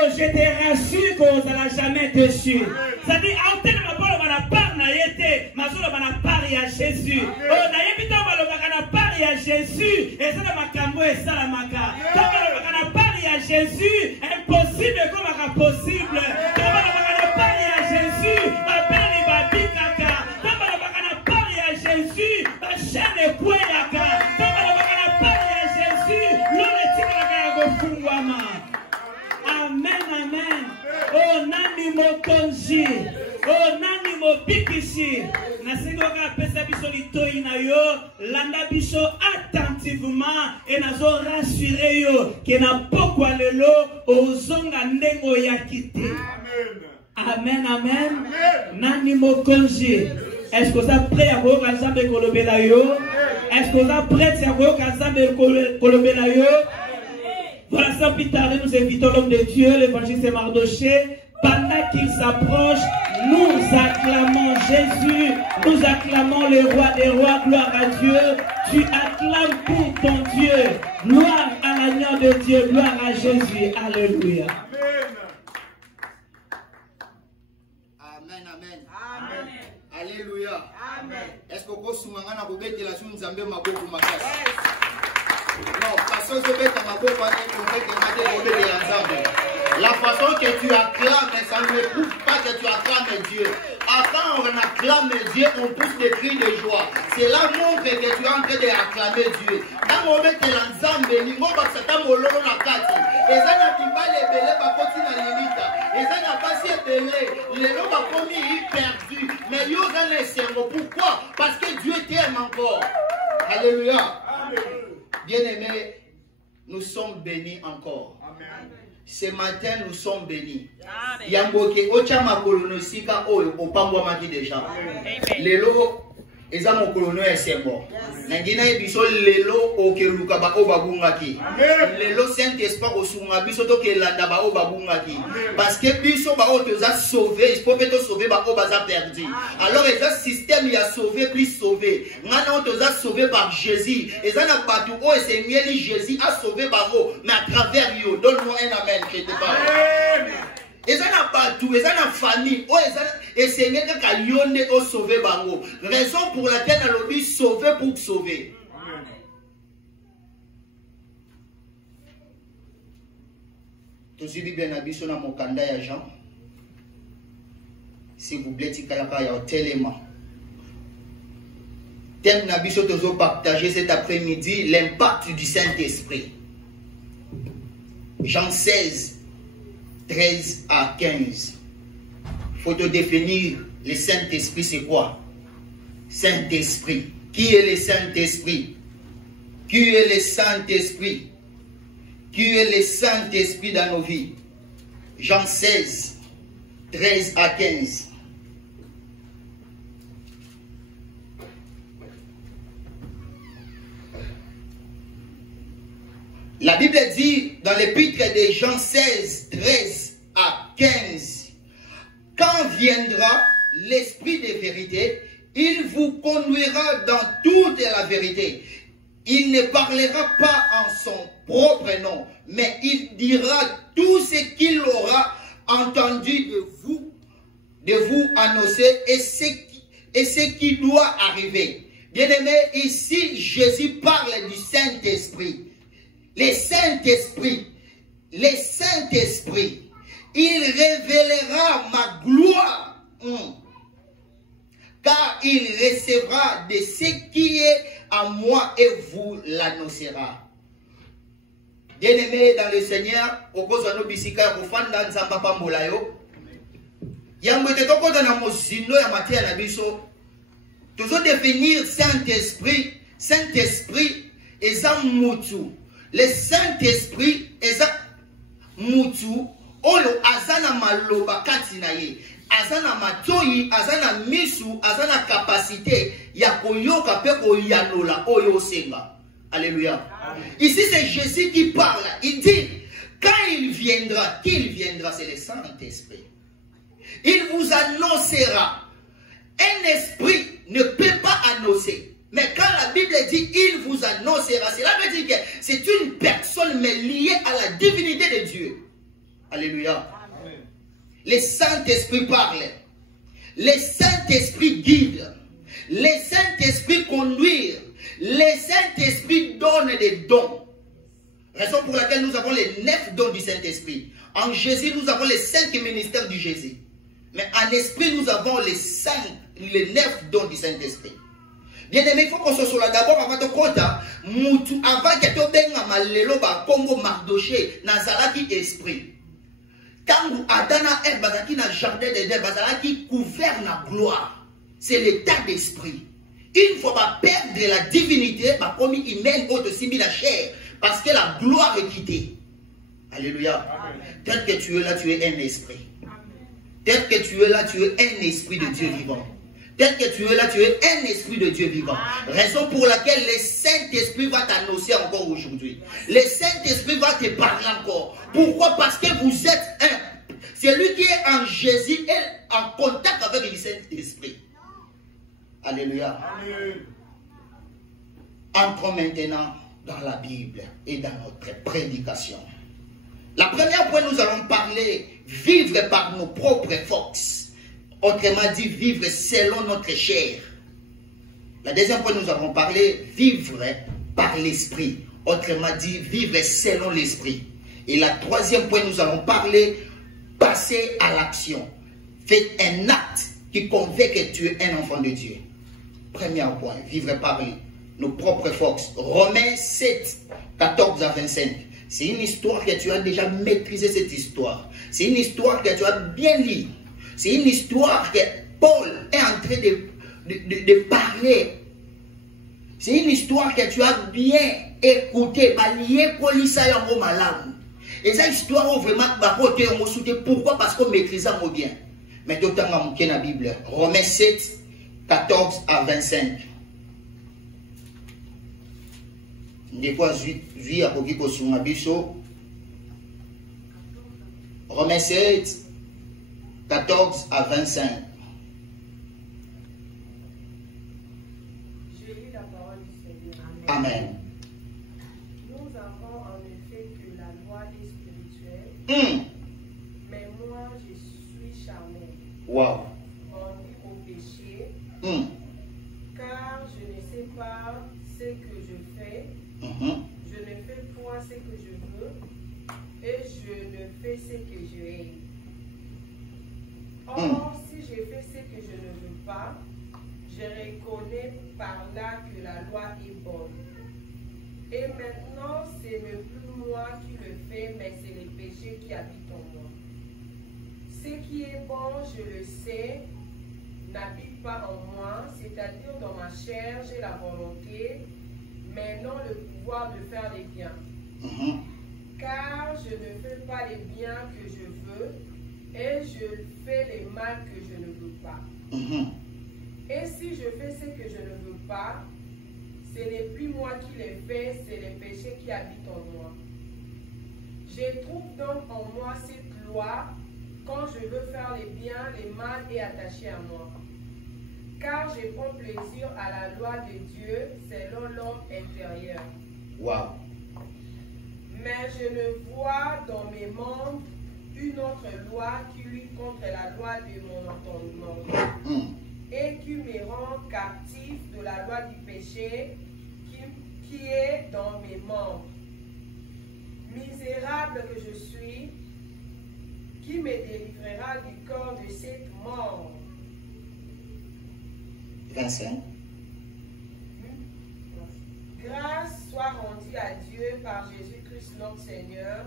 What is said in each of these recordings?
Oh, je te rassure qu'on ne l'a jamais déçu. Ça dit, en tel moment, on a parlé à Yété, mais on a parlé à Jésus. Oh, on a parlé à Jésus. Et ça, on a parlé à Salamaka. On a parlé à Jésus. Impossible comme possible. On a parlé à Jésus. On a parlé à Jésus. Ma chaîne est Kouéaka. On a parlé à Jésus. L'on est Amen, amen. Oh, nani mokonzi. Oh, nani mobikishi. Nasengoka pesa biso litoi na yo. Landa biso attentivement. Et nazo rassurer yo. Que na pokwa lelo. Ozonga ndengo ya kite. Amen, amen. Nani mokonzi. Est-ce que vous êtes prêts à voir Kazambe Kolobela yo? Est-ce que vous êtes prêts à voir Kazambe Kolobela yo? Voilà, sans plus tarder, nous invitons l'homme de Dieu, l'évangéliste Mardoché. Pendant qu'il s'approche, nous acclamons Jésus, nous acclamons le roi des rois, gloire à Dieu. Tu acclames pour ton Dieu, gloire à l'agneau de Dieu, gloire à Jésus. Alléluia. Amen, amen. Amen. Alléluia. Amen. Est-ce que vous avez dit la chose Nzambe maboko makasi? Non, parce que la façon que tu acclames, ça ne prouve pas que tu acclames Dieu. Quand on acclame Dieu, on pousse des cris de joie. C'est là montre que tu es en train d'acclamer Dieu. Dans le moment où tu es ensemble, il faut que tu aies la carte. Et ça n'a pas les belés, pas continuer à limite. Et ça n'a pas si belé. Les gens ont commis perdu. Mais ils ont un cerveau. Pourquoi? Parce que Dieu t'aime encore. Alléluia. Bien-aimés, nous sommes bénis encore. Amen. Ce matin, nous sommes bénis. Yamboke, Ochama Kolonosika, Opambo Maki déjà. Lelo, Ezamo Kolono est bon. Nangina Ebiso, Lelo, Okeluka, Obabungaki. Lelo, Saint-Esprit, Osuma, Biso, Tokelanda, Obabungaki. Parce que Biso, Bao, te a sauvé, il faut que tu sauver, Bao, Baza perdu. Alors, il y a un système, il a sauvé, plus sauvé. Maintenant, tu as sauvé par Jésus. Et ça n'a pas tout, oh, c'est mieux, Jésus a sauvé Bao, mais à travers lui, donne-moi un amen, je te parle. Et ça n'a pas tout, et ça n'a famille, et c'est mieux que Kayonde au sauver Bango. Raison pour laquelle on a lobby sauver pour sauver. Tu suis bien habillé sur mon kanda ya Jean. S'il vous plaît, Tikayaka ya télément. Thème Nabiso Tozo partager cet après-midi l'impact du Saint-Esprit. Jean 16. 13 à 15. Il faut te définir le Saint-Esprit, c'est quoi? Saint-Esprit. Qui est le Saint-Esprit? Qui est le Saint-Esprit? Qui est le Saint-Esprit dans nos vies? Jean 16, 13 à 15. La Bible dit dans l'épître de Jean 16, 13 à 15, quand viendra l'Esprit de vérité, il vous conduira dans toute la vérité. Il ne parlera pas en son propre nom, mais il dira tout ce qu'il aura entendu de vous annoncer et ce qui doit arriver. Bien-aimé, ici Jésus parle du Saint-Esprit. Le Saint-Esprit, il révélera ma gloire, car il recevra de ce qui est à moi et vous l'annoncera. Bien-aimé dans le Seigneur, au cause de nos bisika, au fan dans Zambapa Molayo, Yambote toko dans la mosindo ya matia na biso, toujours définir Saint-Esprit, Saint-Esprit, eza mutu. Le Saint-Esprit eza mutu olo azana maloba kati na ye, azana matoyi, azana misu, azana capacité ya koyoka pe koyanola oyo senga. Alléluia. Ici c'est Jésus qui parle. Il dit quand il viendra, qu'il viendra, c'est le Saint-Esprit. Il vous annoncera. Un esprit ne peut pas annoncer. Mais quand la Bible dit il vous annoncera, cela veut dire que c'est une personne mais liée à la divinité de Dieu. Alléluia. Le Saint-Esprit parle. Le Saint-Esprit guide. Le Saint-Esprit conduit. Le Saint-Esprit donne des dons. Raison pour laquelle nous avons les 9 dons du Saint-Esprit. En Jésus, nous avons les 5 ministères du Jésus. Mais en esprit, nous avons les 9 dons du Saint-Esprit. Bien aimé, il faut qu'on soit là d'abord avant de compter. Avant que tu benga malelo ba Congo Mardoché, nazalaki esprit. Quand Adana et Bazaki dans le jardin d'Éden, Bazalaki couvert la gloire. C'est l'état d'esprit. Une fois va perdre la divinité, ma promis il mène au-dessus de la chair. Parce que la gloire est quittée. Alléluia. Peut-être que tu es là, tu es un esprit. Peut-être que tu es là, tu es un esprit de Dieu vivant. Peut-être que tu es là, tu es un esprit de Dieu vivant. Raison pour laquelle le Saint-Esprit va t'annoncer encore aujourd'hui. Le Saint-Esprit va te parler encore. Pourquoi? Parce que vous êtes un. Celui qui est en Jésus est en contact avec le Saint-Esprit. Alléluia. Entrons maintenant dans la Bible et dans notre prédication. La première point, nous allons parler vivre par nos propres forces. Autrement dit, vivre selon notre chair. La deuxième point, nous allons parler vivre par l'esprit. Autrement dit, vivre selon l'esprit. Et la troisième point, nous allons parler passer à l'action. Faites un acte qui convainc que tu es un enfant de Dieu. Premier point, vivre par nos propres forces. Romains 7, 14 à 25. C'est une histoire que tu as déjà maîtrisé cette histoire. C'est une histoire que tu as bien lu. C'est une histoire que Paul est en train de parler. C'est une histoire que tu as bien écouté. Et cette histoire vraiment pourquoi? Parce qu'on maîtrise mon bien. Mais tout le temps, on la Bible. Romains 7, 14 à 25. Des fois, Romains 7, 14 à 25. Je lis la parole du Seigneur. Amen. Nous avons en effet que la loi est spirituelle, mais moi je suis charnel. Wow. Rendu au péché, Mm. car je ne sais pas ce que je fais. Je ne fais point ce que je veux, et je ne fais ce que je hais. Or, si je fais ce que je ne veux pas, je reconnais par là que la loi est bonne. Et maintenant, ce n'est plus moi qui le fais, mais c'est le péché qui habite en moi. Ce qui est bon, je le sais, n'habite pas en moi, c'est-à-dire dans ma chair, j'ai la volonté, mais non le pouvoir de faire les biens. Car je ne fais pas les biens que je veux, et je fais les mal que je ne veux pas. Et si je fais ce que je ne veux pas, ce n'est plus moi qui les fais, c'est le péché qui habite en moi. Je trouve donc en moi cette loi, quand je veux faire les biens, le mal est attaché à moi. Car je prends plaisir à la loi de Dieu selon l'homme intérieur. Wow. Mais je ne vois dans mes membres une autre loi qui lutte contre la loi de mon entendement et qui me rend captif de la loi du péché qui est dans mes membres. Misérable que je suis, qui me délivrera du corps de cette mort? 25. Grâce soit rendue à Dieu par Jésus-Christ notre Seigneur.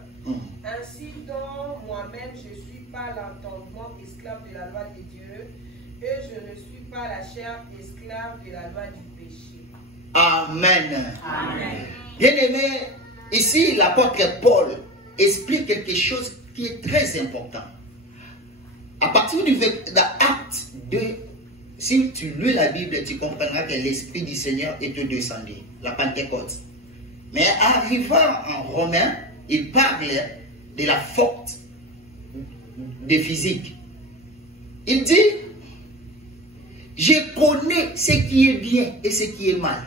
Ainsi donc moi-même je ne suis pas l'entendement esclave de la loi de Dieu, et je ne suis pas la chair esclave de la loi du péché. Amen. Amen. Bien aimé, ici l'apôtre Paul explique quelque chose qui est très important. À partir du acte 2, si tu lis la Bible, tu comprendras que l'Esprit du Seigneur est descendu, la Pentecôte. Mais arrivant en Romain, il parle de la faute de physique. Il dit, je connais ce qui est bien et ce qui est mal.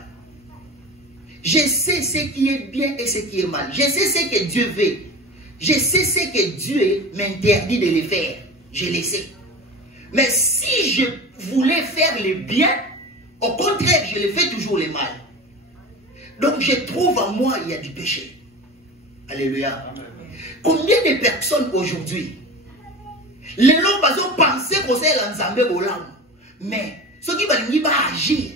Je sais ce qui est bien et ce qui est mal. Je sais ce que Dieu veut. je sais ce que Dieu m'interdit de le faire. Je le sais. Mais si je voulais faire le bien, au contraire, je le fais toujours le mal. Donc je trouve en moi, il y a du péché. Alléluia. Amen. Combien de personnes aujourd'hui, les gens pensent qu'on sait l'ensemble de l'âme, mais ceux qui vont agir,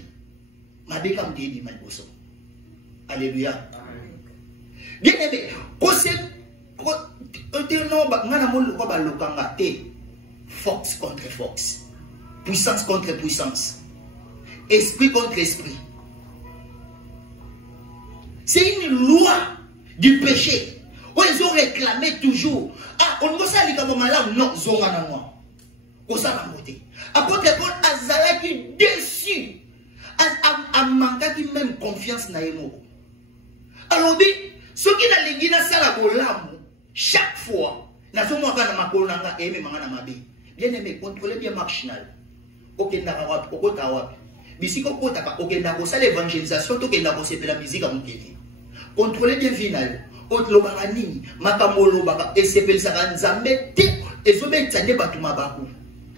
alléluia. Bien aimé, force contre force, puissance contre puissance, esprit contre esprit. C'est une loi du péché. Ils ont réclamé toujours. Ah, on ne sait pas comment malade. Non, zonga moi. On s'en va monter. Apôtre Paul Azala qui déçu. A manqué qui même confiance na yemo. Alors dit, ceux qui n'a l'église na sala bolam chaque fois. Na zo moi kana makolanga eme mangana mabe. Bien aimé, contrôlez bien marginal. OK na wapi, okota wapi. Bisiko kota ka OK na ko sala évangélisation to ke na ko sepela musique a mukeli. Contrôlez bien final.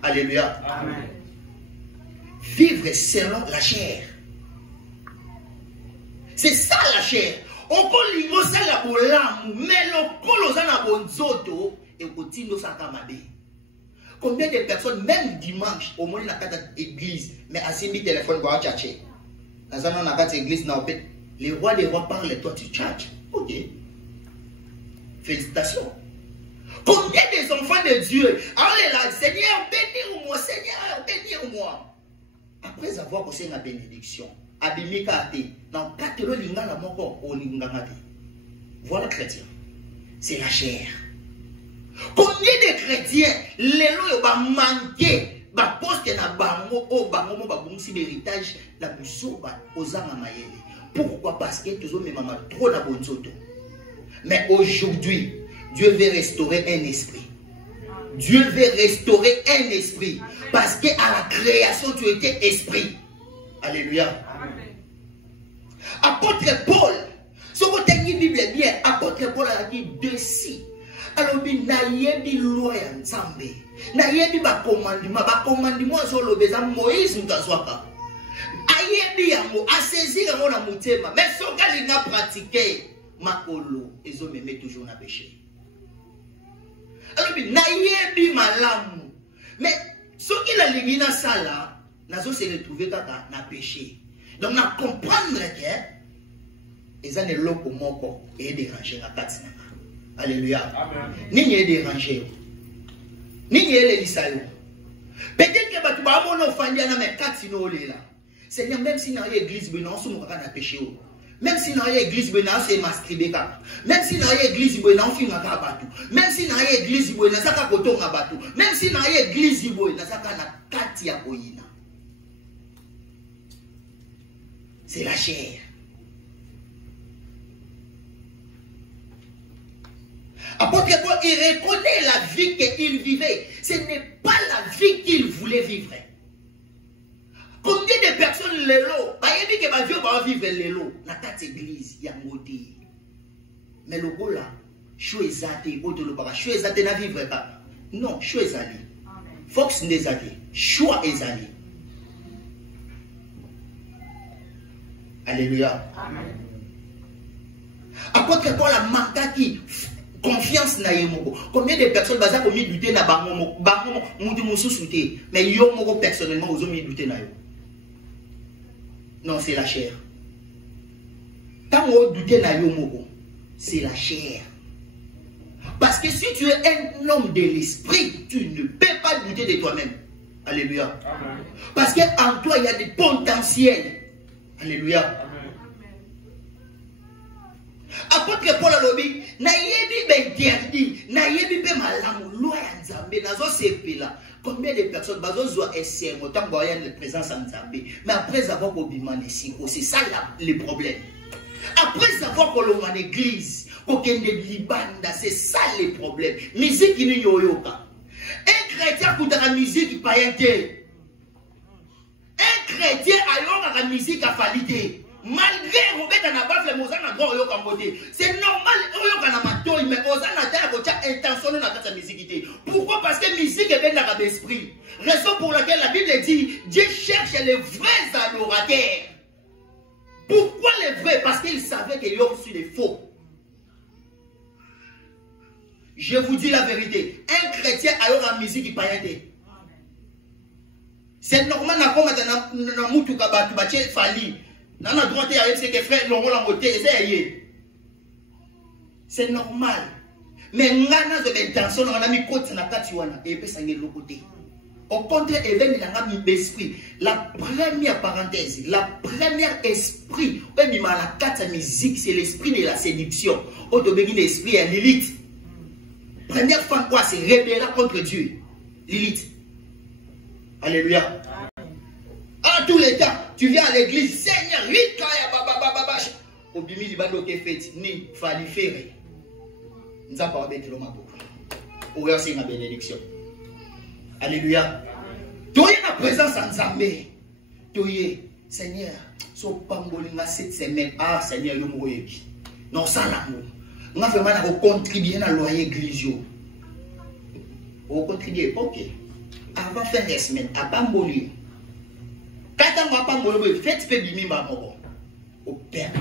Alléluia. Amen. Vivre selon la chair. C'est ça la chair. On peut lire ça la bolam, mais le colosa na bonzoto et continue ça kamabe. Combien de personnes, même dimanche, au moins dans la église, mais à 6 000 téléphones pour tchatcher. Dans la église, les rois des rois parlent, toi tu tchatches. Ok. Félicitations. Combien des enfants de Dieu, allez là, Seigneur, bénis-moi, Seigneur, bénis-moi. Après avoir posé la bénédiction, abimika ate, dans 4 lots linga la moko o lingangate. Voilà chrétien. C'est la chair. Combien de chrétiens, les lots va manquer, va poster na bango o bango ba bungsi héritage la busoba ozanga mayele. Pourquoi? Parce que tous les mamans trop na bonzoto. Mais aujourd'hui, Dieu veut restaurer un esprit. Dieu veut restaurer un esprit. Parce qu'à la création, tu étais esprit. Alléluia. Amen. Apôtre Paul, ce que tu as dit Bible bien, apôtre Paul a dit deci. Alors, il n'a pas dit loi en Zambé. Il n'a pas dit commandement sur le besoin Moïse Mutazwaka. Ayebi yango assaisir yango na mutema mais soka linga pratiquer makolo ezo me met toujours na péché. Alors bi na yebi malamu mais soki la lingina sala nazo se retrouver kaka na péché. Donc na comprendre que eza ne loko moko et déranger na kati na. Alléluia. Amen. Nini est déranger. Nini est le lisayo. Peut-être que batu ba mono fandia na me kati no lela. Seigneur, même si dans l'église, nous sommes péché. Même si dans l'église, nous sommes masqués. Même si dans l'église, nous sommes filmés. Même si dans l'église, nous sommes coton. Même si dans l'église, nous sommes katia. C'est la chair. Apôtre Paul, il reconnaît la vie qu'il vivait. Ce n'est pas la vie qu'il voulait vivre. Combien de personnes les lots, que ma vie va vivre les lots, dans cette église, il y a un motif. Mais le gars là, choisissez, choisissez na vivre pas. Non, choisissez. Fox n'est pas choix est allé. Alléluia. Amen. Apôtre Paul a manqué confiance na yemoko. Combien de personnes baza ko mi douter na bango mutu mususuté, mais yo moko personnellement ozo mi douter na yo. Non, c'est la chair. Quand on doute na yo moko, c'est la chair. Parce que si tu es un homme de l'esprit, tu ne peux pas douter de toi-même. Alléluia. Amen. Parce qu'en toi, il y a des potentiels. Alléluia. Amen. Apôtre Paul alobi, na yebi benterdit, na yebi pe malamu, loi ya Nzambe, nazo sepela. Combien de personnes bazo essayer autant voyer la présence en Nzambe, mais après avoir obimane siko, c'est ça le problème. Après avoir colomé en église, kokende libanda, c'est ça le problème. Musique ni yoyoka. Un chrétien écoute la musique païenne. Un chrétien a la musique à falité. Malgré Robert Nabaf, les Mozana droit au Cambodge. C'est normal, au Canamato, mais Ozana terre, intention dans la musique. Pourquoi? Parce que la musique est bien dans l'esprit. Raison pour laquelle la Bible dit Dieu cherche les vrais adorateurs. Pourquoi les vrais? Parce qu'il savait qu'il y a aussi des faux. Je vous dis la vérité. Un chrétien a eu la musique qui paye. C'est normal, c'est normal. Mais on a des intentions, on a mis côté na katiwana et puis ça n'est l'autre côté. Au contraire, la première parenthèse, la première esprit, la musique, c'est l'esprit de la séduction. L'esprit est Lilith. Première fois, quoi, c'est rebelle contre Dieu. Lilith. Alléluia. En tous les temps, tu viens à l'église, Seigneur, 8 ans, au bimi du bando qui est fait, ni fali faire. Nous avons parlé de l'homme à beaucoup. Ou c'est une bénédiction. Alléluia. Tu es la présence en Zambé. Tu es, Seigneur, so pambolinga cette semaine. Ah, Seigneur, le mot est bien. Non, ça l'amour. Nous avons vraiment contribué à la loyer église. Vous contribuez, ok. Avant fin de semaine, à Pamboli. Quand on va Pamboli, faites peu bimi mamoro. Au père.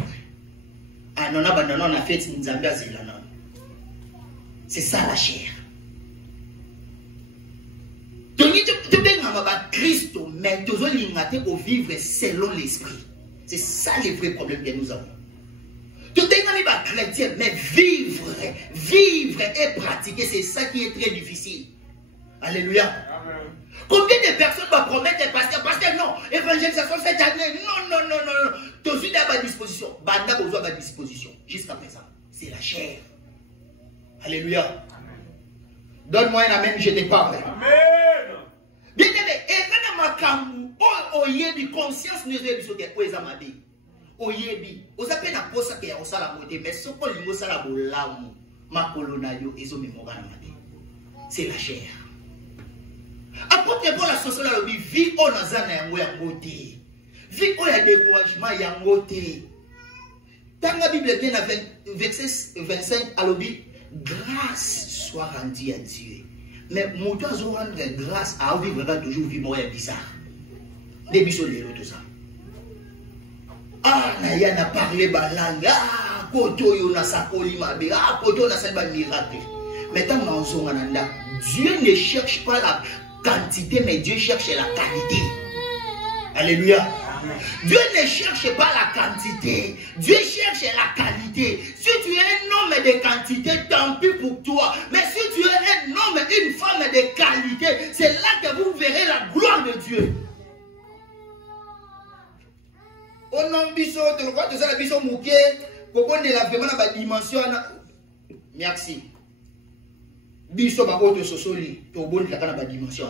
Ah non, on a fait une Zambia Zélana. C'est ça la chair. Tu es Christ, mais tu dois vivre selon l'esprit. C'est ça le vrai problème que nous avons. Tu es chrétien, mais vivre et pratiquer, c'est ça qui est très difficile. Alléluia. Amen. Combien de personnes vont promettre parce que non, évangélisation cette année, non. Tu es à ma disposition. Banda besoin à ma disposition. Jusqu'à présent, c'est la chair. Alléluia. Donne-moi un amen, je te parle. Amen. Bien aimé, et quand ma kambu, oyebi conscience ne rebi so ke ezamadi. Oyebi, ozape na posa ke osala moté, mais soko lingo sala bolamu, makolo na yo ezo memoga na madi. C'est la chair. Apôtre Paul la société la vie on a zana yango ya moté. Vie on a découragement ya moté. Dans la Bible bien à verset 25 à l'obi grâce soit rendue à Dieu. Mais mon Dieu a rendre grâce à vivre toujours vivre bizarre. Depuis sur les tout ça. Ah, Naya n'a parlé balang. Ah, koto yo na sakoli mabe. Ah, koto na sa miracle. Mais tant Dieu ne cherche pas la quantité, mais Dieu cherche la qualité. Alléluia. Dieu ne cherche pas la quantité, Dieu cherche la qualité. Si tu es un homme de quantité, tant pis pour toi. Mais si tu es un homme, une femme de qualité, c'est là que vous verrez la gloire de Dieu. On a biso, tu le vois, tu sais la biso mouké, pourquoi on est là vraiment dans la dimension. Merci. Biso ba auto sosoli, to bon la kana ba dimension.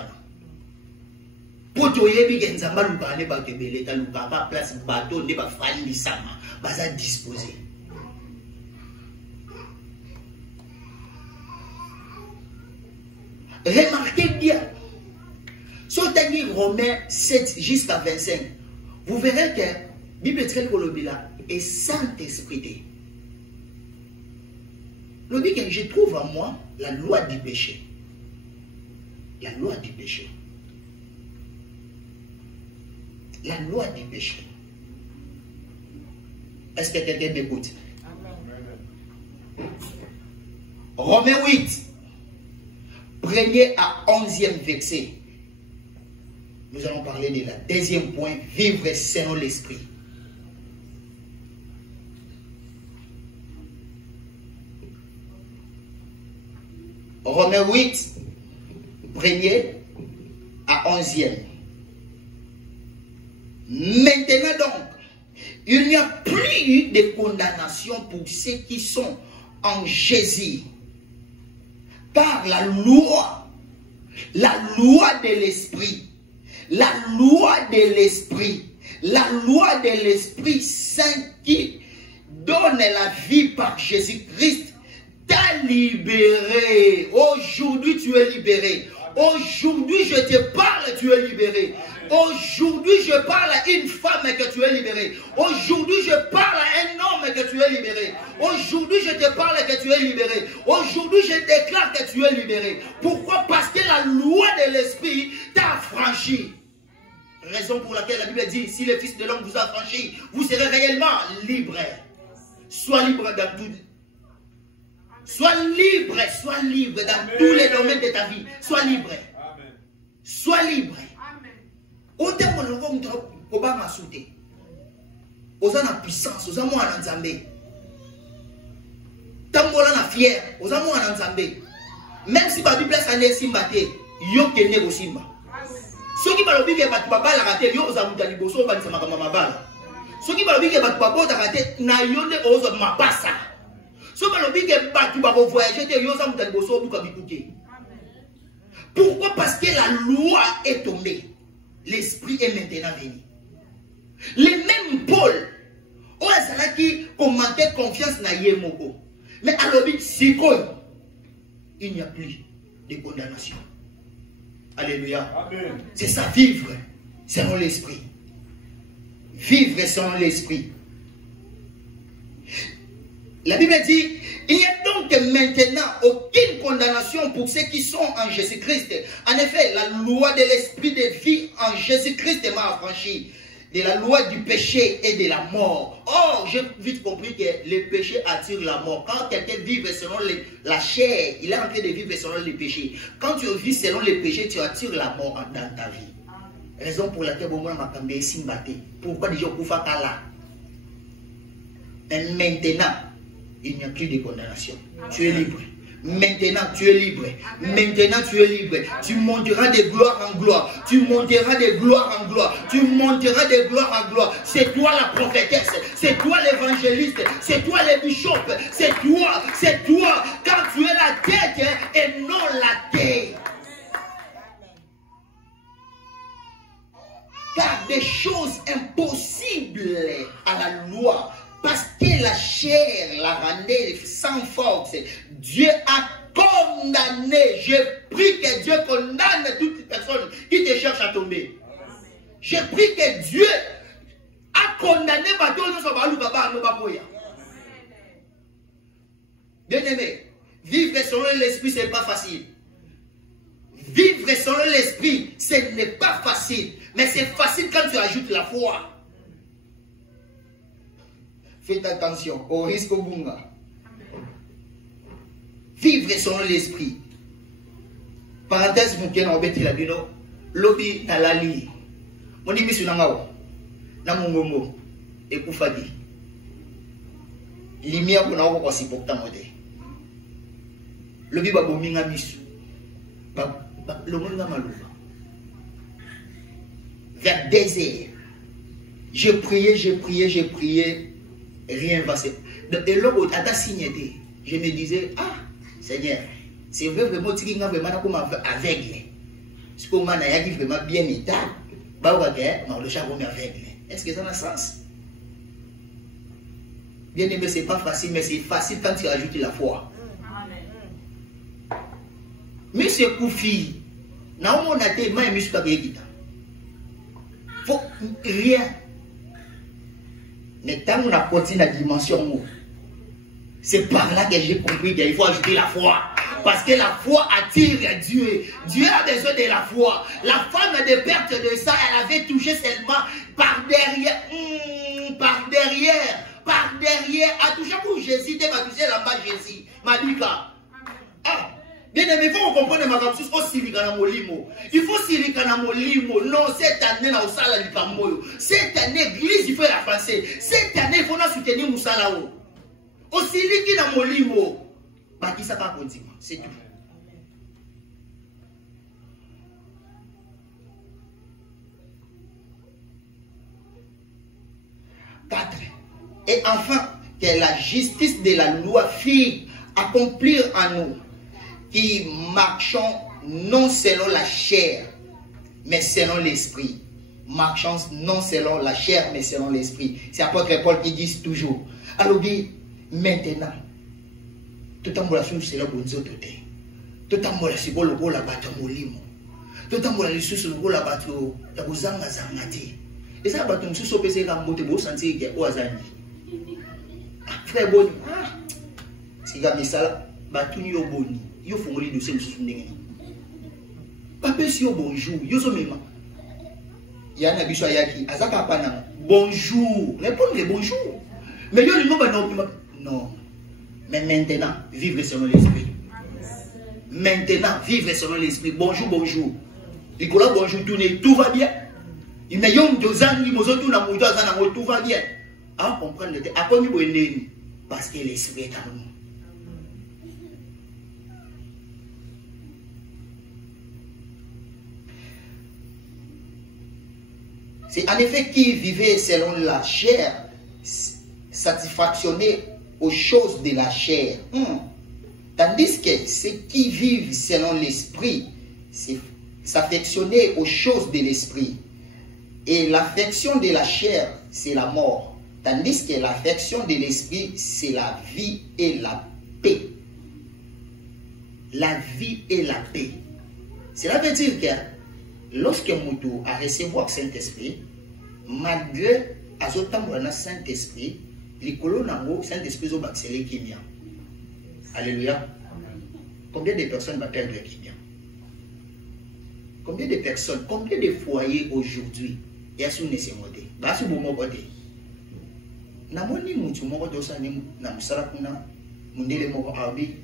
Poto yebi genzamba lukane ba kebele ta lukaba place bateau ne ba fali sama baza disposer. Remarquez bien. Soutenir Romains 7 jusqu'à 25. Vous verrez que Bible très kolobila est Saint-Esprit. Le dit que je trouve en moi la loi du péché. La loi du péché. La loi du péché. Est-ce que quelqu'un m'écoute? Romains 8, 1er à 11e verset. Nous allons parler de la deuxième point, vivre selon l'esprit. Romains 8, 1er à 11e. Maintenant donc, il n'y a plus de condamnation pour ceux qui sont en Jésus. Par la loi de l'esprit, la loi de l'Esprit Saint qui donne la vie par Jésus-Christ t'a libéré. Aujourd'hui tu es libéré. Aujourd'hui, je te parle, tu es libéré. Aujourd'hui, je parle à une femme que tu es libérée. Aujourd'hui, je parle à un homme que tu es libéré. Aujourd'hui, je te parle que tu es libéré. Aujourd'hui, je déclare que tu es libéré. Pourquoi? Parce que la loi de l'esprit t'a affranchi. Raison pour laquelle la Bible dit, si le Fils de l'homme vous a affranchi, vous serez réellement libre. Sois libre dans tout. Sois libre dans tous les domaines de ta vie. Sois libre. Sois libre. Autant que nous avons sauté. Aux en puissance, aux en en Zambé. Tambola na fier, aux en en Zambé. Même si la Bible est allée simbate, yo kene au simba. Ceux qui parlent bien que papa la raté, yo aux amutali bosso, va dire ma mabala. Ceux qui parlent bien que papa la raté, na yonde aux mapasa. Ceux qui parlent bien que papa voyager, yo aux amutali bosso, buka bikuke. Pourquoi? Parce que la loi est tombée. L'esprit est maintenant venu. Les mêmes Paul, qui commentaient confiance na Yemoko. Mais à l'obit, il n'y a plus de condamnation. Alléluia. C'est ça, vivre selon l'esprit. Vivre selon l'esprit. La Bible dit, il n'y a donc maintenant aucune condamnation pour ceux qui sont en Jésus-Christ. En effet, la loi de l'esprit de vie en Jésus-Christ m'a affranchi de la loi du péché et de la mort. Or, j'ai vite compris que le péché attire la mort. Quand quelqu'un vit selon la chair, il est en train de vivre selon le péché. Quand tu vis selon le péché, tu attires la mort dans ta vie. Raison pour laquelle pourquoi déjà là? Mais maintenant, il n'y a plus de condamnation. Tu es libre. Maintenant, tu es libre. Maintenant, tu es libre. Tu monteras de gloire en gloire. Tu monteras de gloire en gloire. Tu monteras de gloire en gloire. C'est toi la prophétesse. C'est toi l'évangéliste. C'est toi le bishop. C'est toi. C'est toi. Quand tu es la tête et non la tête. Car des choses impossibles à la loi, parce que la chair la rendait sans force, Dieu a condamné. Je prie que Dieu condamne toute personne qui te cherche à tomber. Je prie que Dieu a condamné bien aimé, vivre selon l'esprit, ce n'est pas facile. Vivre selon l'esprit, ce n'est pas facile. Mais c'est facile quand tu ajoutes la foi. Faites attention au risque au bunga. Vivre selon l'esprit. Parenthèse, mon kien obéti la bino. Lobby talali. Mon imi sunangao. Namungomo. Et koufadi. Lumière qu'on a aussi pour ta mode. Lobby babominga misu. Le monde n'a mal. Vers désert. Je priais. Rien va se. Et là, à ta signature, je me disais, ah, Seigneur, c'est vrai, vraiment, tu es vraiment comme aveugle. Ce qu'on m'a dit vraiment bien état. Le chat est aveugle. Est-ce que ça a un sens? Bien aimé, c'est pas facile, mais c'est facile quand tu ajoutes la foi. Monsieur Koufi, n'a on a été main musclé avec faut rien. Mais tant qu'on a continué la dimension, c'est par là que j'ai compris qu'il faut ajouter la foi. Parce que la foi attire Dieu. Dieu a besoin de la foi. La femme de perte de sang, elle avait touché seulement par derrière. Par derrière. A touché pour Jésus, elle va toucher la bas Jésus. Madika. Ah. Bien aimé, il faut comprendre ma capsule aussi dans molimo. Il faut s'y dans molimo. Non, cette année na osala likamboyo. Cette année l'église il faut la passer. Cette année il faut na soutenir musala o. Aussi liki na molimo. Ba qui ça pas continue, c'est tout. Quatre. Et enfin, que la justice de la loi fit accomplir en nous, qui marchons non selon la chair, mais selon l'esprit. Marchons non selon la chair, mais selon l'esprit. C'est l'apôtre Paul qui dit toujours. Alors, maintenant, tout en relation, c'est là où nous sommes. totambola siko lokola bato molimo totambola lisusu lokola bato ya kozanga-zanga te eza bato mosusu opeseka mbote bosanti ke oazangi frère boni sika misala batuni yo boni yo fongoli dossier mosusu ndenge bapesi yo bonjour yo zomema yana biso ayaki azaka pana bonjour répondre bonjour mais yo limo non mais maintenant vivre selon l'esprit. Maintenant vivre selon l'esprit. Bonjour bonjour Nicolas bonjour tout va bien il me yom dozangi mozo tout na moto azana tout va bien à comprendre le à quoi nous parce que l'esprit est en nous. C'est en effet qui vivait selon la chair, satisfactionné aux choses de la chair. Tandis que ceux qui vivent selon l'esprit, c'est s'affectionner aux choses de l'esprit. Et l'affection de la chair, c'est la mort. Tandis que l'affection de l'esprit, c'est la vie et la paix. La vie et la paix. Cela veut dire que lorsque Moutou a recevoir Saint-Esprit, malgré le Saint-Esprit, les colons Saint-Esprit ont accéléré Kimia. Alléluia. Combien de personnes vont perdre le Kimia? Combien de personnes, combien de foyers aujourd'hui, il y a sous ces modèles? Parce que vous m'avez dit, namoni mutu moko dosani na musala kuna mundele moko abi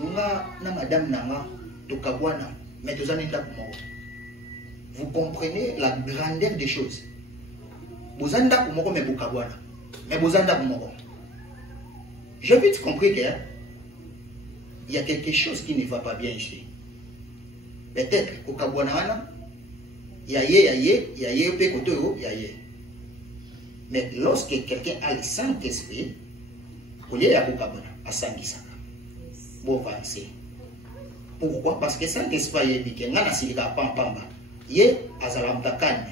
nga na madame nanga tokabwana mais tozani ndako moko. Vous comprenez la grandeur des choses. Vous avez ndako moko mais bukabwana mais vous avez ndako moko. J'ai vite compris que il y a quelque chose qui ne va pas bien ici. Peut-être au kabwana yaye pe koto yaye. Mais lorsque quelqu'un a le Saint-Esprit, il y a beaucoup à Sangisaka. Bon, avancer. Pourquoi? Parce que Saint-Esprit est dit que n'a pas de pampamba. Yé azalamtakane.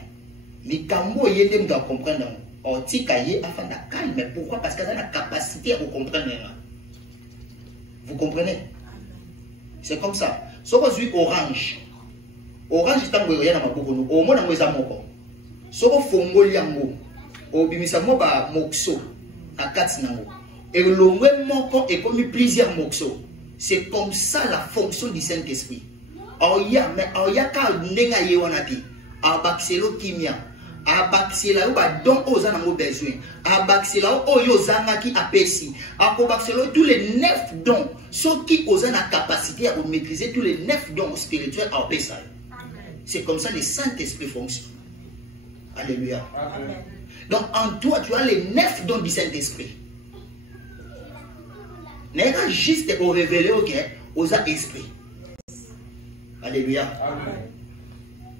Les cambo yé dem doit comprendre. On tika yé afin de calme. Mais pourquoi? Parce qu'il a la capacité à vous comprendre. Vous comprenez? C'est comme ça. Si vous avez orange, orange est un peu de maboko. Au moins, on a moko. Si vous fongo liango. Obimisa moba mokso à 4 nango et le même moko est comme plusieurs mokso. C'est comme ça la fonction du Saint-Esprit. Oya mais oya ka ndenga yewanati abakselo kimia abaksela ba don oza nango besoin abaksela oyo zanga ki apesi akobakselo tous les 9 dons ceux qui oza na capacité à maîtriser tous les 9 dons spirituels à apesa. C'est comme ça le Saint-Esprit fonctionne. Alléluia. Amen. Donc en toi, tu as les 9 dons du Saint-Esprit. N'est pas juste pour révéler aux esprits. Alléluia.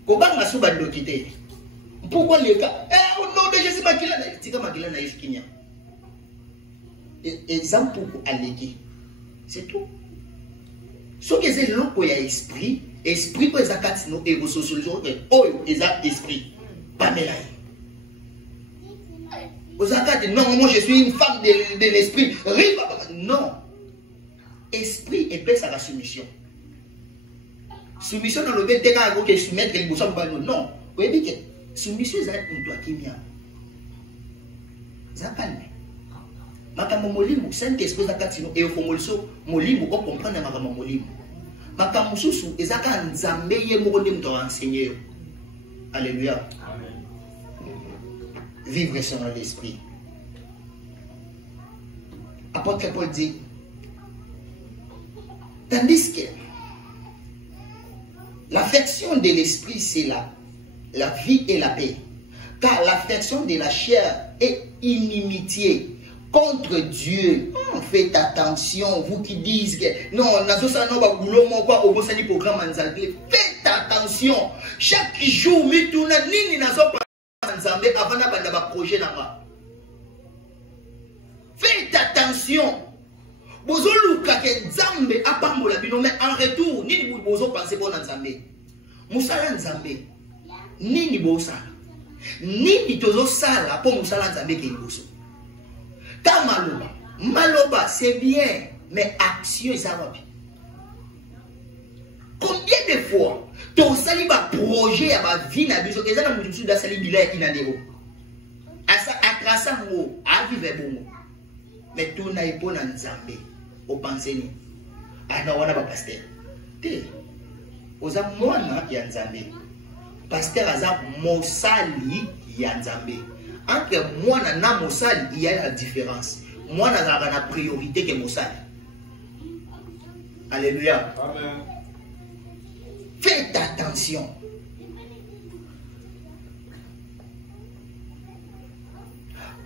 Comment on a souvent quitté? Pourquoi les gars? Au nom de Jésus, Makila na Iskinia. Exemple pour alléguer. C'est tout. Ce que c'est l'eau pour esprit, esprit pour les acatino et vos sociologues, oh, les esprits. Pas mélanger. Non, moi je suis une femme de l'esprit. Non. Esprit et paix à la soumission. Soumission dans le but de que soumettre les bouchons. Non. Vous voyez que soumission c'est un toi qui vient. Ça calme. Makambo molimo Saint-Esprit zakatino et au fomoliso molimo on comprend na makambo molimo. Makambo susu ezaka nzambe ye moko ndimto enseigner. Alléluia. Vivre selon l'esprit. Apôtre Paul dit, tandis que l'affection de l'esprit, c'est la vie et la paix. Car l'affection de la chair est inimitié contre Dieu. Faites attention, vous qui dites que non, faites attention. Chaque jour, faites attention. Mais en retour, ni vous pensez pour Nzambe. Musala Nzambe. Ni bosa. Ni tozo sala pour Musala Nzambe qui boso. Car maloba, c'est bien, mais action ça va bien. Combien de fois tu as sali un projet à ma vie na biso et ça na mutu da sali bilan inadéro. Asa atrasa mo a vivre bon. Mais tout na ipo na nzambe. O penser ni. Ana wana ba pasteur. Te. Oza mwana ya nzambe. Pasteur aza mosali ya nzambe. Entre mwana na mosali, il y a la différence. Mwana a la priorité que mosali. Alléluia. Amen. Faites attention.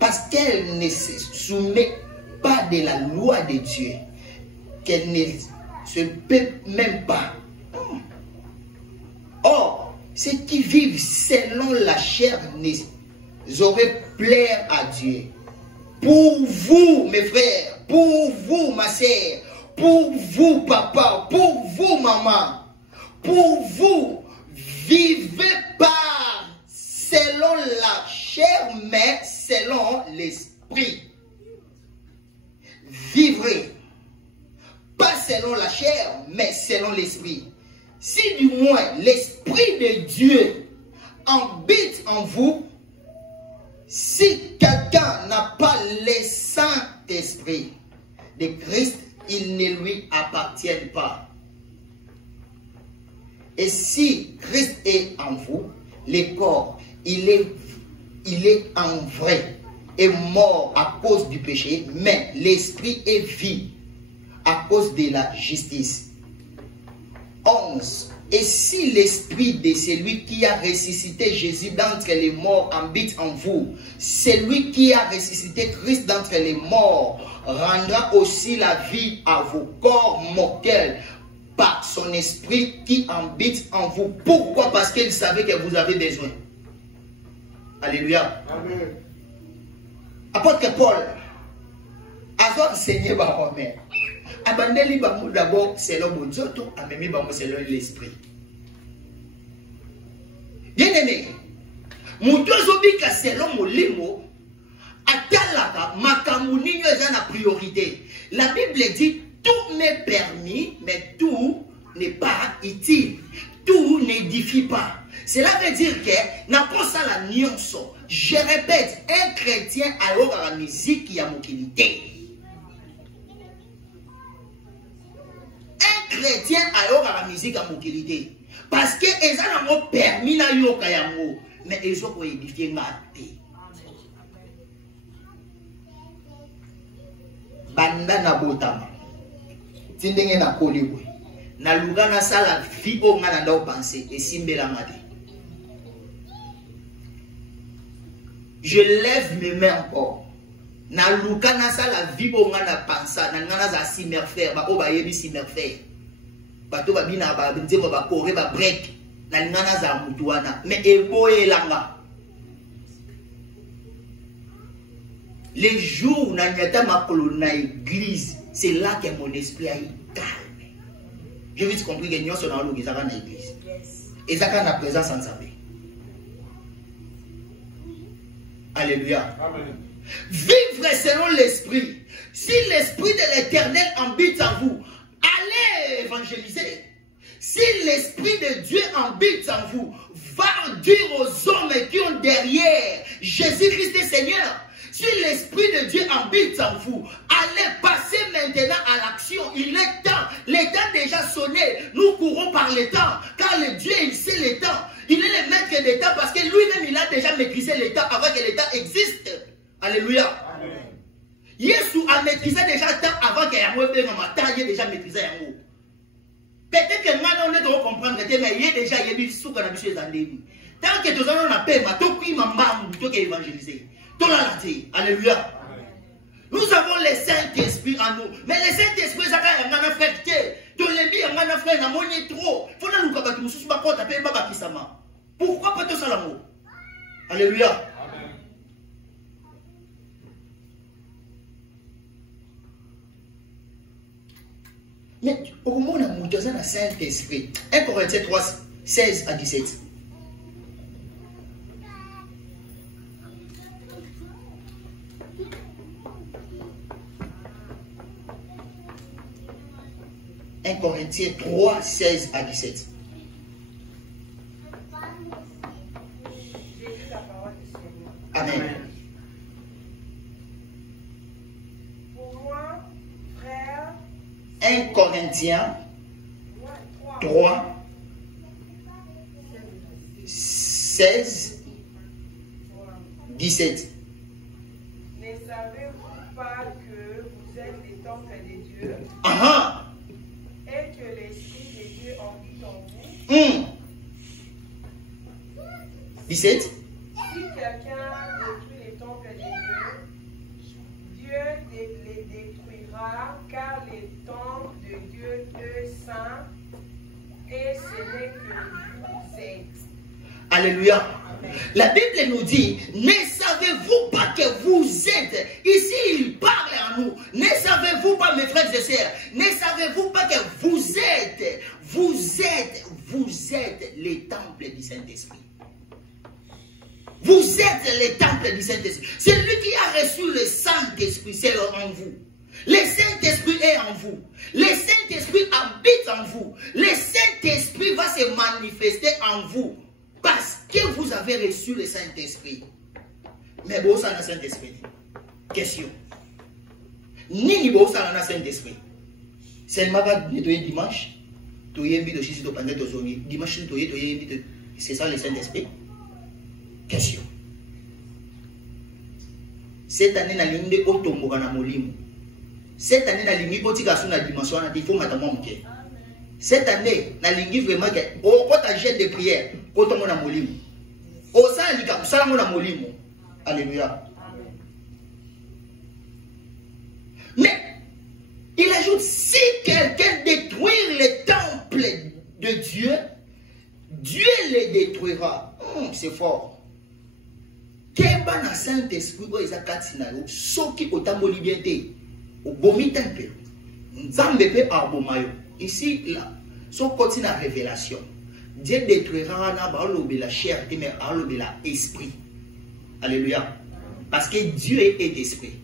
Parce qu'elle ne se soumet pas de la loi de Dieu, qu'elle ne se peut même pas. Or, ceux qui vivent selon la chair auraient plaire à Dieu. Pour vous, mes frères, pour vous, ma sœur, pour vous, papa, pour vous, maman, pour vous, vivez pas selon la chair, mais selon l'esprit. Vivrez pas selon la chair, mais selon l'esprit. Si du moins l'esprit de Dieu habite en vous, si quelqu'un n'a pas le Saint-Esprit de Christ, il ne lui appartient pas. Et si Christ est en vous, le corps, il est en vrai, est mort à cause du péché, mais l'esprit est vie à cause de la justice. 11. Et si l'esprit de celui qui a ressuscité Jésus d'entre les morts habite en vous, celui qui a ressuscité Christ d'entre les morts rendra aussi la vie à vos corps mortels par son esprit qui habite en vous. Pourquoi? Parce qu'il savait que vous avez besoin. Alléluia. Amen. Apôtre Paul a enseigné par Romain. Abandeli bango d'abord selon Bonzoto, amemi bango selon l'esprit. Bien aimé, Moutozo bika selon Molimo, atalaka makamuni eza na priorité. La Bible dit tout m'est permis, mais tout n'est pas utile. Tout n'édifie pas. Cela veut dire que n'a pas ça la nuance. Je répète, un chrétien alors à la musique qui a mobilité. Un chrétien alors à la musique à mobilité. Parce que ils ont permis na yoka yango, mais ils ont édifié ngate. Banda na botama. Tindenge na kolibwe. Na lugana sala vie o ngana ndo penser et simbela ngate. Je lève mes mains encore. Na lugana sala vie o ngana pensa na ngana za simerfer ba o ba yebi simerfer. Bato ba bina ba nzemo ba kore ba break na ngana za mutuana mais eboye langa. Les jours où je na église, c'est là que mon esprit a été calme. Je veux compris que nous sommes dans l'église. Et ça a la présence en Zambé. Alléluia. Amen. Vivre selon l'esprit. Si l'esprit de l'éternel habite en vous, allez évangéliser. Si l'esprit de Dieu habite en vous, va dire aux hommes qui ont derrière Jésus-Christ est Seigneur. Si l'esprit de Dieu habite en vous, allez passer maintenant à l'action. Il est temps. Les temps déjà sonné. Nous courons par les temps. Car le Dieu, il sait les temps. Il est le maître des temps parce que lui-même, il a déjà maîtrisé les temps avant que les temps existent. Alléluia. Amen. Jésus a maîtrisé déjà le temps avant que Yahweh ait déjà maîtrisé Yahweh. Peut-être que moi, on est de comprendre, mais il y a déjà sous qu'on a vu les années. Tant que nous avons la paix, tout le monde évangéliser. Alléluia. Nous avons le Saint-Esprit en nous. Mais le Saint-Esprit, ça va être un frère. Pourquoi pas tout ça l'amour? Alléluia. Mais au moment où nous avons le Saint-Esprit, 1 Corinthiens 3, 16 à 17. Corinthiens 3, 16 à 17. J'ai lu la parole du Seigneur. Amen. Pour moi, frère, 1 Corinthiens 3, 3, 16, 17. ne savez-vous pas que vous êtes les temples de Dieu Ah et que l'Esprit de Dieu habite en vous? ah. 17. Si quelqu'un détruit les temples de Dieu, Dieu les détruira, car les temples de Dieu, eux, saints, et ce n'est que vous êtes. Alléluia. Amen. La Bible nous dit, ne savez-vous pas que vous êtes, ici il parle à nous, ne savez-vous pas mes frères et sœurs, ne savez-vous pas que vous êtes les temples du Saint-Esprit. Vous êtes les temples du Saint-Esprit. C'est lui qui a reçu le Saint-Esprit, c'est en vous. Le Saint-Esprit est en vous. Le Saint-Esprit habite en vous. Le Saint-Esprit va se manifester en vous. Parce que vous avez reçu le Saint-Esprit. Mais vous avez le Saint-Esprit. Question. Ni vous avez le Saint-Esprit. Seulement nettoyer dimanche. Dimanche, c'est ça le Saint-Esprit. Question. Cette année, na ligne de otomboka na molimo. Cette année, na ligne otika sur la dimension, il faut m'attendre mon cœur. Cette année, na ligne vraiment que au côté jet de prière, côté mon molimo. Au ça lika, ça mon molimo. Alléluia. Mais il ajoute, si quelqu'un détruit le temple de Dieu, Dieu les détruira. C'est fort. Keba na Saint-Esprit oyo eza kati na yo soki otamboli bien te obomi temple nzambe pe aboma yo ici là so koti na révélation Dieu détruira na balobela chair te mais balobela esprit. Alléluia. Parce que Dieu est esprit.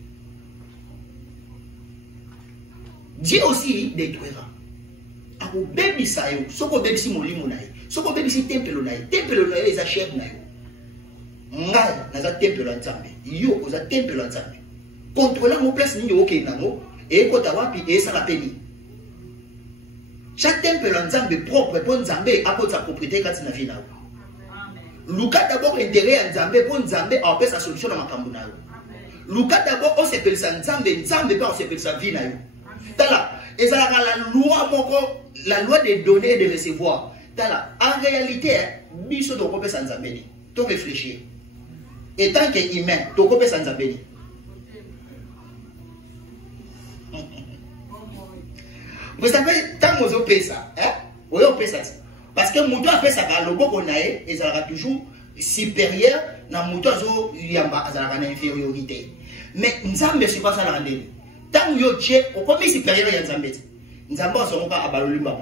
Dieu aussi détruira. Ako bebisa yo soko bebisi molimo na ye soko bebisi temple na ye eza chair na yo. Ngai naza temple la nzambe yo oza temple la nzambe contrôler mon place ni yo okenda ngo e kota wapi e sala peni chaque temple la nzambe propre pour nzambe apota propriété kati na vie na yo. Luka d'abord intérêt ya nzambe pour nzambe apesa solution na makambo na yo. Luka d'abord on s'appelle ça nzambe pas on s'appelle ça vie na yo. Tala ezalaka la loi de donner et de recevoir. Tala en réalité biso do kopesa nzambe ni to réfléchir. Et tant qu'humain, tu peux pas s'en bénir. Vous savez, tant que vous faites ça, vous faites ça. Parce que mon doigt fait ça, le bon qu'on a, il sera toujours supérieur, dans mon doigt, il y a une infériorité. Mais nous avons ne pas ça la rendre. Tant que vous êtes au premier supérieur, il y a un zambé. Nous avons pas à balolumba.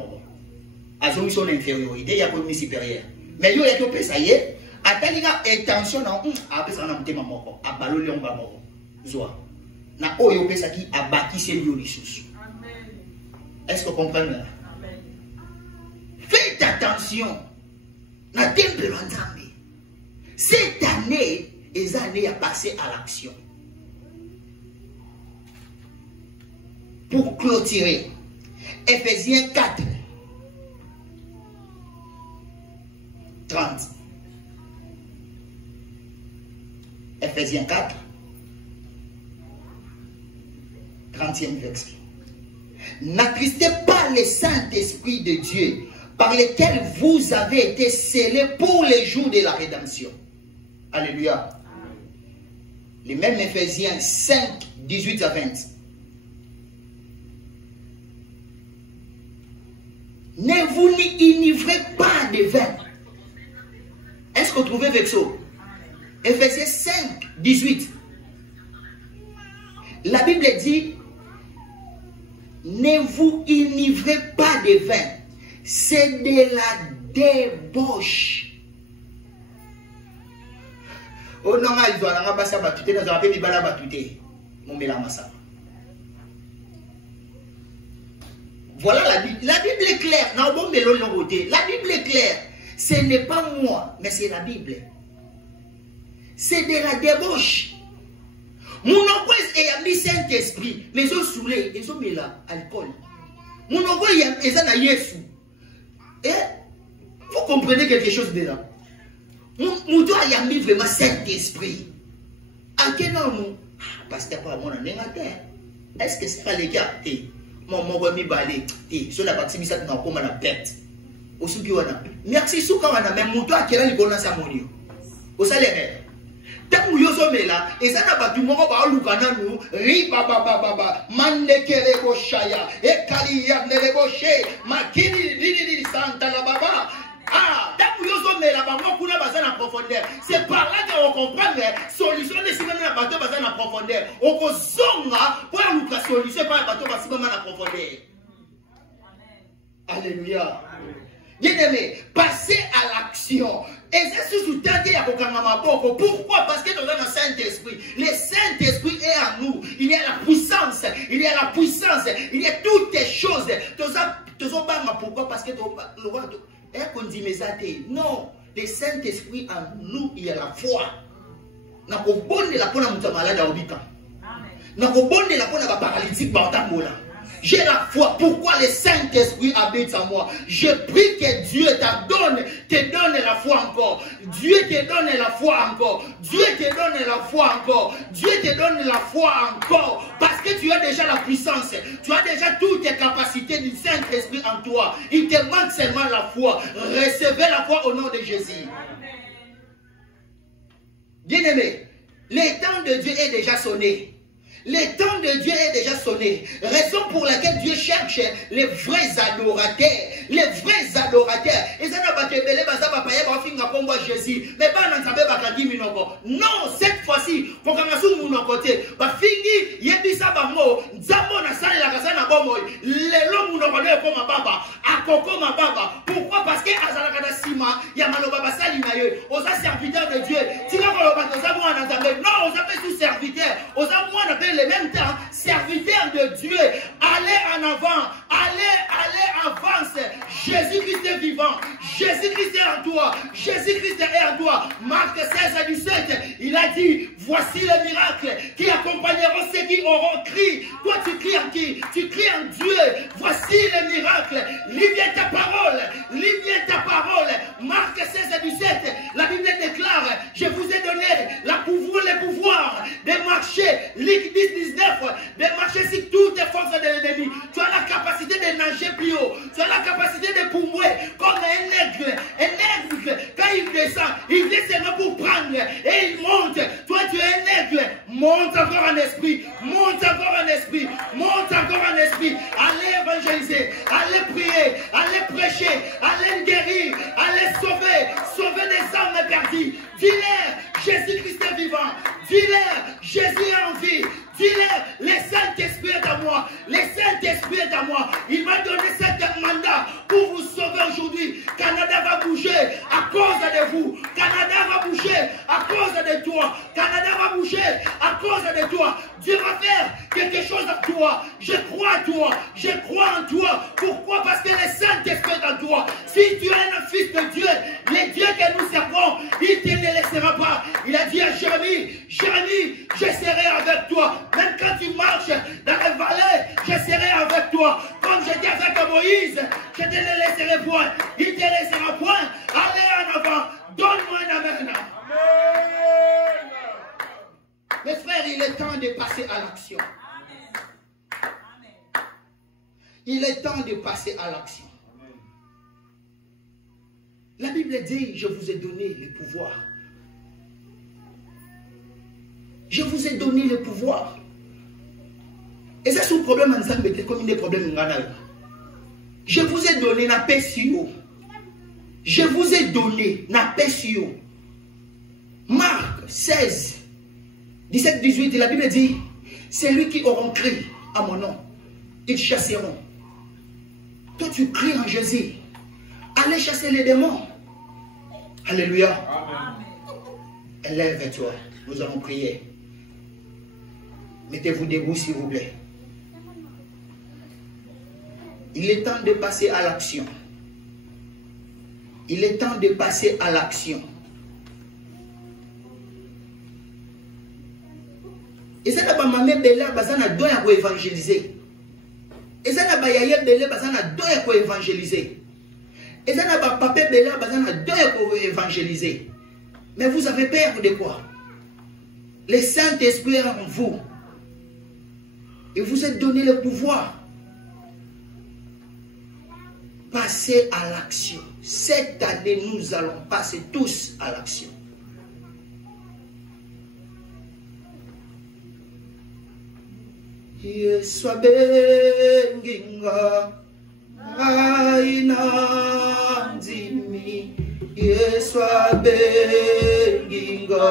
Ils ont son infériorité, il y a un supérieur. Mais il y a un peu ça y est. Ataliga intention na apesa na mtema moko abaloli onga moko zoa na oyo pesa ki abakise yo lisusu. Amen. Est-ce que vous comprenez? Amen. Faites attention na temple la nzambe. Cette année les années à passer à l'action pour clôturer Ephésiens 4 30. Ephésiens 4, 30e verset. N'attristez pas le Saint-Esprit de Dieu, par lequel vous avez été scellés pour les jours de la rédemption. Alléluia. Les mêmes Ephésiens 5, 18 à 20. Ne vous enivrez pas de vin. Est-ce que vous trouvez Vexo? Ephésiens 5, 18. La Bible dit, ne vous enivrez pas de vin. C'est de la débauche. Oh non, il doit la passer à batute, dans un peu de bala batute. Mon méla massa. Voilà la Bible. La Bible est claire. La Bible est claire. Ce n'est pas moi, mais c'est la Bible. C'est de la débauche. Mon oncle a mis Saint-Esprit, mais ils ont saoulé, ils ont mis l'alcool. Mon oncle a mis Yesu. Et vous comprenez quelque chose de là. Mon doigt a mis vraiment Saint-Esprit. À quel nom? Parce que pas mon est-ce que c'est pas les gars? Mon mi balé. Sur la partie ça n'a pas la bête. Au souki wana. Merci souka wana même mon doigt qui est là il connaît ça mon yo. Au salaire. Tant que vous êtes là, et ça n'a pas du monde à l'oukana nous, riba baba, mandekele boshaya, et kaliya nele boshe, makini lili santa la baba. Ah, tant que vous êtes là, baba, kuna bazan en profondeur. C'est par là qu'on comprend les solutions de sinon na bateau bazan en profondeur. On kozonga pour la solution par bateau bazan en profondeur. Alléluia. Bien-aimé, passez à l'action. Et c'est sous pourquoi? Parce que nous avons un Saint-Esprit. Le Saint-Esprit est en nous. Il y a la puissance. Il y a la puissance. Il y a toutes les choses. Pourquoi? Parce que non. Le Saint-Esprit en nous, il y a la foi. J'ai la foi. Pourquoi le Saint-Esprit habite en moi? Je prie que Dieu te donne la foi encore. Dieu te donne la foi encore. Dieu te donne la foi encore. Dieu te donne la foi encore. Parce que tu as déjà la puissance. Tu as déjà toutes les capacités du Saint-Esprit en toi. Il te manque seulement la foi. Recevez la foi au nom de Jésus. Bien-aimé, le temps de Dieu est déjà sonné. Le temps de Dieu est déjà sonné. Raison pour laquelle Dieu cherche les vrais adorateurs. Les vrais adorateurs. Et ça n'a pas été belé, Jésus. Mais pas dans sa minoko. Non, cette fois-ci, pour qu'on a sous mon côté. Ba fingi, yebisa ba mo, nzambo na sali la kasana bomo. Lelo munoko ne ko ma baba, akoko ma baba. Pourquoi? Parce que azalaka na sima, ya maloba ba sali na yo. Osa serviteur de Dieu. Tu vas koloba osa mo na nzambe. Non, osa fait tout serviteur. Osa mo na le même temps, serviteur de Dieu, allez en avant, allez avance. Jésus-Christ est vivant, Jésus-Christ est en toi, Jésus-Christ est en toi. Marc 16:17, il a dit, voici les miracles qui accompagneront ceux qui auront crié. Toi tu cries en qui? Tu cries en Dieu. Voici les miracles. Lis bien ta parole, lis bien ta parole. Marc 16:17, la Bible déclare, je vous ai donné le pouvoir de marcher. Luc 10:19, de marcher sur toutes les forces de l'ennemi. Tu as la capacité de nager plus haut. Tu as la capacité de pouvoir comme un aigle. Un aigle, quand il descend seulement pour prendre et il monte. Toi, tu es un aigle. Monte encore en esprit. Monte encore en esprit. Monte encore en esprit. Allez évangéliser. Allez prier. Allez prêcher. Allez guérir. Allez sauver des âmes perdues. Dis-leur, Jésus-Christ est vivant. Dis-leur, Jésus est en vie. Dis-leur, le Saint-Esprit est à moi. Le Saint-Esprit est à moi. Il m'a donné cet mandat pour vous sauver aujourd'hui. Canada va bouger à cause de vous. Canada va bouger à cause de toi. Canada va bouger à cause de toi. Dieu va faire quelque chose en toi. Je crois en toi. Je crois en toi. Pourquoi? Parce que le Saint-Esprit est en toi. Si tu es un fils de Dieu, le Dieu que nous servons, il ne te le laissera pas. Il a dit à Jérémie, Jérémie, je serai avec toi. Même quand tu marches dans les vallées, je serai avec toi. Comme j'étais avec Moïse, je ne te le laisserai point. Il ne te laissera point. Allez en avant. Donne-moi un amen. Amen. Mes frères, il est temps de passer à l'action. Il est temps de passer à l'action. La Bible dit, je vous ai donné le pouvoir. Je vous ai donné le pouvoir. Et ça, c'est un problème en Zambie, comme des problèmes en Ghana. Je vous ai donné la paix sur vous. Je vous ai donné la paix sur vous. Marc 16, 17, 18, la Bible dit, c'est lui qui auront crié à mon nom. Ils chasseront. Toi, tu cries en Jésus. Allez chasser les démons. Alléluia. Amen. Lève-toi. Nous allons prier. Mettez-vous debout, s'il vous plaît. Il est temps de passer à l'action. Il est temps de passer à l'action. Et ça n'a pas mamé bella bazana doya ko évangéliser. Et ça n'a pas yaya bella bazana doya ko évangéliser. Et ça n'a pas papa bella bazana doya ko évangéliser. Mais vous avez peur de quoi? Le Saint-Esprit est en vous. Et vous êtes donné le pouvoir. Passez à l'action. Cette année, nous allons passer tous à l'action. Yeswa benginga aina ndimi Yeswa benginga